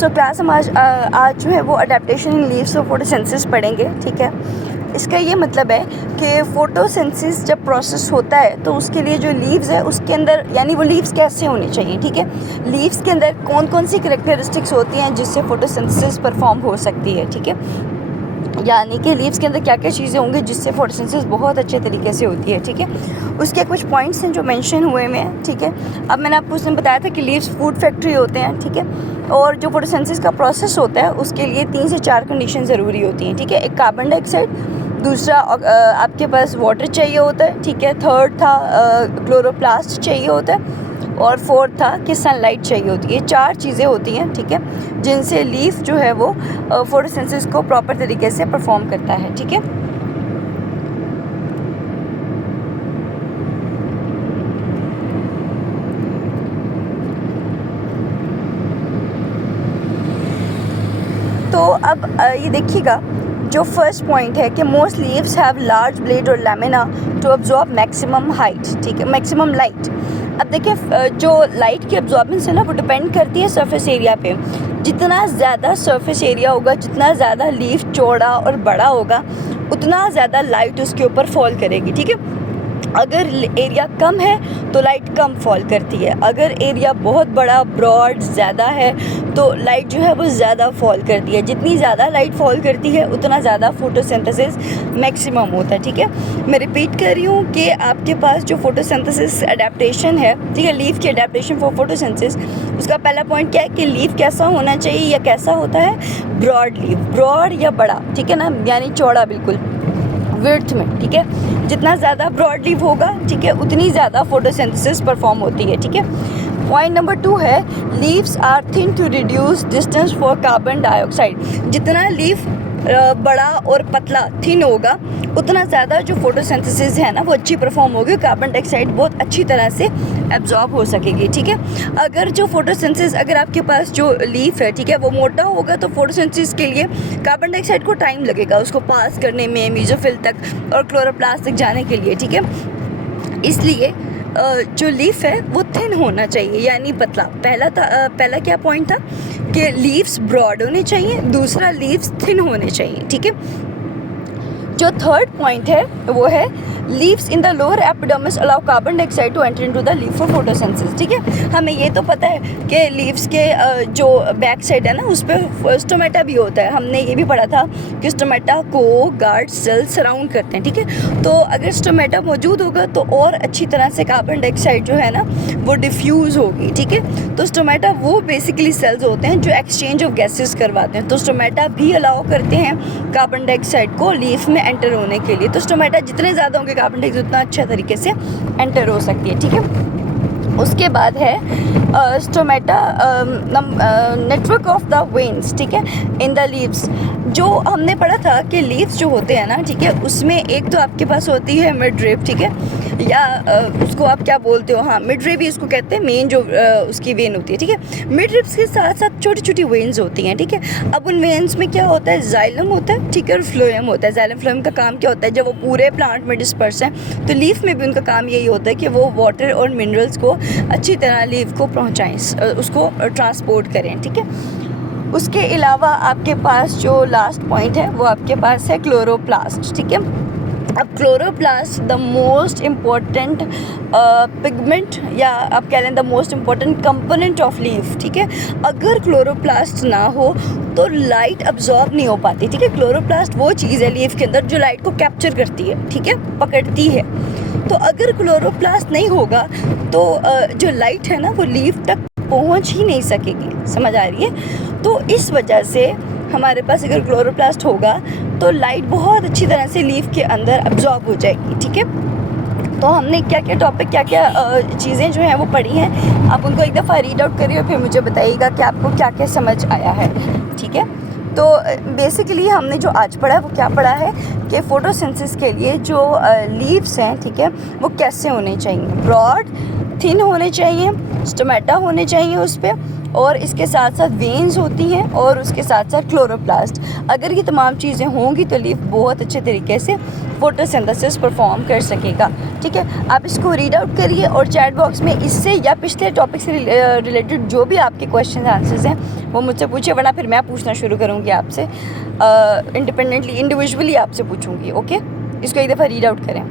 So class हम आज जो है वो adaptation in leaves of photosynthesis पढ़ेंगे। ठीक है, इसका ये मतलब है कि फोटोसिंथेसिस जब प्रोसेस होता है तो उसके लिए जो लीव्स है उसके अंदर, यानी वो लीव्स कैसे होनी चाहिए। ठीक है, लीव्स के अंदर कौन कौन सी कैरेक्टरिस्टिक्स होती हैं जिससे फोटोसिंथेसिस परफॉर्म हो सकती है। ठीक है, यानी कि लीव्स के अंदर क्या क्या चीज़ें होंगी जिससे फोटोसिंथेसिस बहुत अच्छे तरीके से होती है। ठीक है, उसके कुछ पॉइंट्स हैं जो मेंशन हुए हुए हैं। ठीक है, अब मैंने आपको उसमें बताया था कि लीव्स फूड फैक्ट्री होते हैं। ठीक है, और जो फोटोसिंथेसिस का प्रोसेस होता है उसके लिए 3 से 4 कंडीशन ज़रूरी होती हैं। ठीक है, एक कार्बन डाइऑक्साइड, दूसरा आपके पास वाटर चाहिए होता है। ठीक है, थर्ड था क्लोरोप्लास्ट चाहिए होता है, और फोर्थ था कि सनलाइट चाहिए होती है। ये 4 चीज़ें होती हैं। ठीक है, जिनसे लीफ जो है वो फोटोसिंथेसिस को प्रॉपर तरीके से परफॉर्म करता है। ठीक है, तो अब ये देखिएगा, जो फर्स्ट पॉइंट है कि most leaves have large blade और lamina to absorb maximum height. ठीक है, मैक्सिमम लाइट। अब देखिए, जो लाइट की अब्जॉर्बेंस है ना वो डिपेंड करती है सरफेस एरिया पे। जितना ज़्यादा सरफेस एरिया होगा, जितना ज़्यादा लीफ चौड़ा और बड़ा होगा, उतना ज़्यादा लाइट उसके ऊपर फॉल करेगी। ठीक है, अगर एरिया कम है तो लाइट कम फॉल करती है, अगर एरिया बहुत बड़ा ब्रॉड ज़्यादा है तो लाइट जो है वो ज़्यादा फॉल करती है। जितनी ज़्यादा लाइट फॉल करती है उतना ज़्यादा फोटोसिंथेसिस मैक्सिमम होता है। ठीक है, मैं रिपीट कर रही हूँ कि आपके पास जो फोटोसिंथेसिस अडेप्टेशन है, ठीक है, लीफ की अडेप्टेशन फॉर फोटोसिंथेसिस, उसका पहला पॉइंट क्या है कि लीफ कैसा होना चाहिए या कैसा होता है, ब्रॉड लीफ, ब्रॉड या बड़ा। ठीक है ना, यानी चौड़ा बिल्कुल विड्थ में। ठीक है, जितना ज़्यादा ब्रॉड लीफ होगा, ठीक है, उतनी ज़्यादा फोटोसिंथेसिस परफॉर्म होती है। ठीक है, पॉइंट नंबर 2 है leaves are thin to reduce distance for carbon dioxide. जितना लीफ बड़ा और पतला थिन होगा उतना ज़्यादा जो फोटोसिंथेसिस है ना वो अच्छी परफॉर्म होगी, कार्बन डाइऑक्साइड बहुत अच्छी तरह से एब्जॉर्ब हो सकेगी। ठीक है, अगर जो फोटोसिंथेसिस, अगर आपके पास जो लीफ है, ठीक है, वो मोटा होगा तो फोटोसिंथेसिस के लिए कार्बन डाइऑक्साइड को टाइम लगेगा उसको पास करने में मेसोफिल तक और क्लोरोप्लास्ट तक जाने के लिए। ठीक है, इसलिए जो लीफ है वो थिन होना चाहिए, यानी पतला। पहला क्या पॉइंट था कि लीव्स ब्रॉड होने चाहिए, दूसरा लीव्स थिन होने चाहिए। ठीक है, जो थर्ड पॉइंट है वो है leaves in the lower epidermis allow carbon dioxide to enter into the leaf for photosynthesis. ठीक है, हमें ये तो पता है कि लीव्स के जो बैक साइड है ना उस पर स्टोमेटा भी होता है। हमने ये भी पढ़ा था कि स्टोमेटा को गार्ड सेल सराउंड करते हैं। ठीक है, तो अगर स्टोमेटा मौजूद होगा तो और अच्छी तरह से कार्बन डाइऑक्साइड जो है ना वो डिफ्यूज़ होगी। ठीक है, तो स्टोमेटा वो बेसिकली सेल्स होते हैं जो एक्सचेंज ऑफ गैसेस करवाते हैं। तो स्टोमेटा भी अलाउ करते हैं कार्बन डाइऑक्साइड को लीफ में एंटर होने के लिए। तो स्टोमेटा जितने ज़्यादा होंगे कार्बन डाइऑक्साइड उतना अच्छा तरीके से एंटर हो सकती है। ठीक है, उसके बाद है stomata network of the veins. ठीक है, इन द लीव्स, जो हमने पढ़ा था कि लीव्स जो होते हैं ना, ठीक है, उसमें एक तो आपके पास होती है मिडरिब। ठीक है, या उसको आप क्या बोलते हो, हाँ मिडरिब ही उसको कहते हैं, मेन जो उसकी वेन होती है। ठीक है, मिडरिब्स के साथ साथ छोटी छोटी वेन्स होती हैं। ठीक है, अब उन वेन्स में क्या होता है, जाइलम होता है, ठीक है, और फ्लोएम होता है। जाइलम फ्लोएम का काम क्या होता है, जब वो पूरे प्लांट में डिस्पर्स हैं तो लीफ में भी उनका काम यही होता है कि वो वाटर और मिनरल्स को अच्छी तरह लीफ को पहुँचाएँ, उसको ट्रांसपोर्ट करें। ठीक है, उसके अलावा आपके पास जो लास्ट पॉइंट है वो आपके पास है क्लोरोप्लास्ट। ठीक है, अब chloroplast the most important pigment, या आप कह लें the most important component of leaf. ठीक है, अगर क्लोरोप्लास्ट ना हो तो लाइट अब्जॉर्ब नहीं हो पाती। ठीक है, क्लोरोप्लास्ट वो चीज़ है लीफ के अंदर जो लाइट को कैप्चर करती है, ठीक है, पकड़ती है। तो अगर क्लोरोप्लास्ट नहीं होगा तो जो लाइट है ना वो लीफ तक पहुंच ही नहीं सकेगी। समझ आ रही है? तो इस वजह से हमारे पास अगर क्लोरोप्लास्ट होगा तो लाइट बहुत अच्छी तरह से लीफ के अंदर अब्जॉर्ब हो जाएगी। ठीक है, तो हमने क्या क्या टॉपिक, क्या क्या चीज़ें जो हैं वो पढ़ी हैं, आप उनको एक दफ़ा रीड आउट करिए और फिर मुझे बताइएगा कि आपको क्या क्या समझ आया है। ठीक है, तो बेसिकली हमने जो आज पढ़ा है वो क्या पढ़ा है कि फोटोसिंथेसिस के लिए जो लीव्स हैं, ठीक है, वो कैसे होने चाहिए, ब्रॉड, थिन होने चाहिए, स्टोमेटा होने चाहिए उस पर, और इसके साथ साथ वेन्स होती हैं और उसके साथ साथ क्लोरोप्लास्ट। अगर ये तमाम चीज़ें होंगी तो लीफ बहुत अच्छे तरीके से फोटोसिंथेसिस परफॉर्म कर सकेगा। ठीक है, आप इसको रीड आउट करिए और चैट बॉक्स में इससे या पिछले टॉपिक से रिलेटेड जो भी आपके क्वेश्चन आंसर्स हैं वो मुझसे पूछिए, वरना फिर मैं पूछना शुरू करूँगी आपसे, इंडिपेंडेंटली इंडिविजुअली आपसे पूछूँगी। ओके, इसको एक दफ़ा रीड आउट करें।